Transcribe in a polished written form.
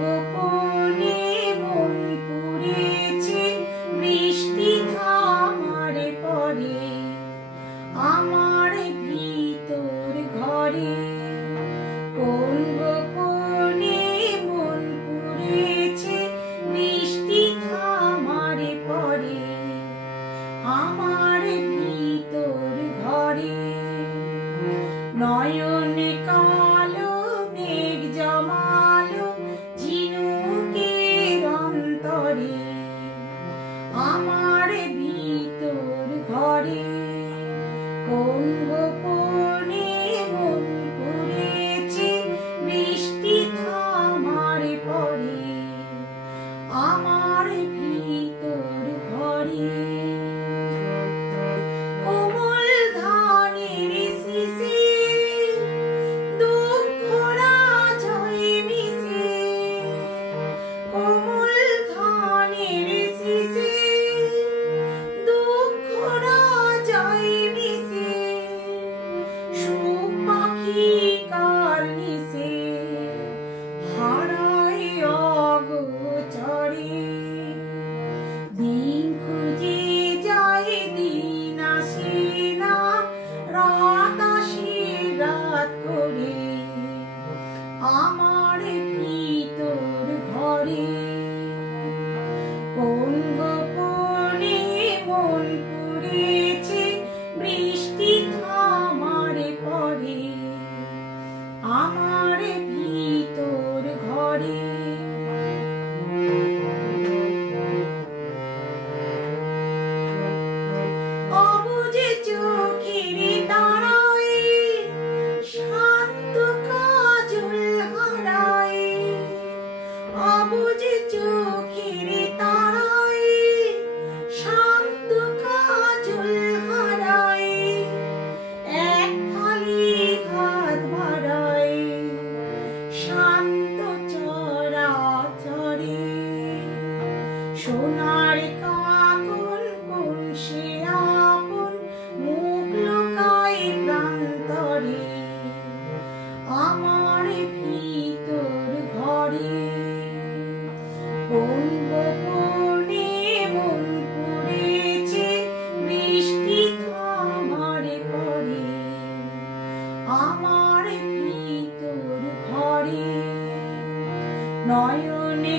গোপনে মন পুড়েছে বৃষ্টি থামার পরে আমার ভিতর ঘরে। কোন গোপনে মন পুড়েছে বৃষ্টি থামার পরে আমার ভিতর ঘরে। নয়নে কালো মেঘ জমালো ঝিনুকের অন্তরে আমার ভিতর ঘরে। কোন গোপনে মন পুড়েছে বৃষ্টি থামার পরে আমার ভিতর ঘরে। কোমল ধানের শিশি দুঃখরা জয় মিশে, কোমল ধানের শিশি দুঃখরা জয় মিশে, সুখ পাখি কার নিশে হারায় অগোচরে। দিন খুঁজে যায় দিন আসে না, রাত আসে রাত করে আমার ভিতর ঘরে। কোন গোপনে মন পুড়েছে বৃষ্টি থামার পরে আমার ভিতর ঘরে। অবুঝে চোখের তারায় শান্ত কাজল হারায়, অবুঝে চোখের তারায় শান্ত কাজল হারায়, এক ফালি হাত বাড়ায় শান্ত চরাচরে। সোনার কাকন কোন সে আপন মুখ লুকায় প্রান্তরে আমার ভিতর ঘরে। কোন গোপনে মন পুড়েছে বৃষ্টি থামার পরে আমার ভিতর ঘরে। নয়নে